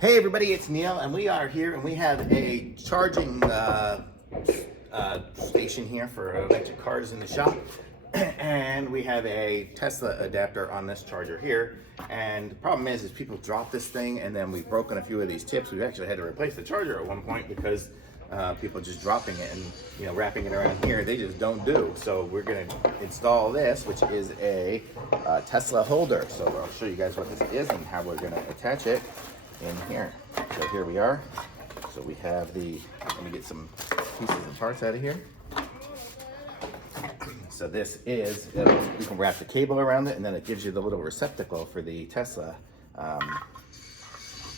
Hey everybody, it's Neil, and we are here, and we have a charging station here for electric cars in the shop, and we have a Tesla adapter on this charger here. And the problem is people drop this thing, and then we've broken a few of these tips. We've actually had to replace the charger at one point because people just dropping it and wrapping it around here, they just don't do. So we're going to install this, which is a Tesla holder. So I'll show you guys what this is and how we're going to attach it in here. So here we are. So we have let me get some pieces and parts out of here. So this is, you can wrap the cable around it, and then it gives you the little receptacle for the Tesla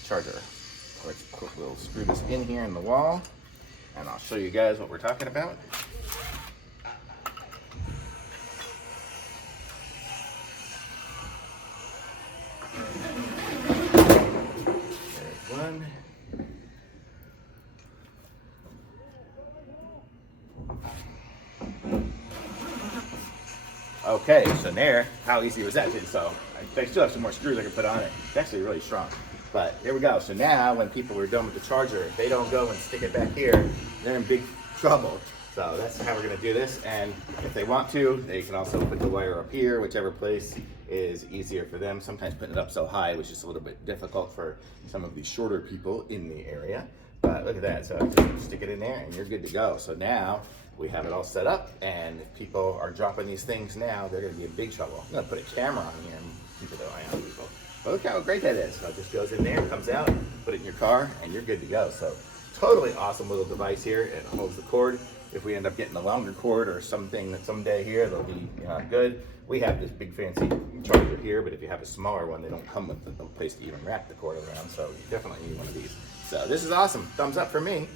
charger. We'll screw this in here in the wall, and I'll show you guys what we're talking about. One. Okay, so there, how easy was that? So I still have some more screws I can put on it. It's actually really strong. But here we go. So now when people are done with the charger, if they don't go and stick it back here, they're in big trouble. So that's how we're gonna do this. And if they want to, they can also put the wire up here, whichever place is easier for them. Sometimes putting it up so high was just a little bit difficult for some of the shorter people in the area. But look at that, so just stick it in there and you're good to go. So now we have it all set up, and if people are dropping these things now, they're gonna be in big trouble. I'm gonna put a camera on here and keep an eye on people. But look how great that is. So it just goes in there, comes out, put it in your car, and you're good to go. So totally awesome little device here. It holds the cord. If we end up getting a longer cord or something that someday here, they'll be good. We have this big fancy charger here, but if you have a smaller one, they don't come with the place to even wrap the cord around. So you definitely need one of these. So this is awesome. Thumbs up for me.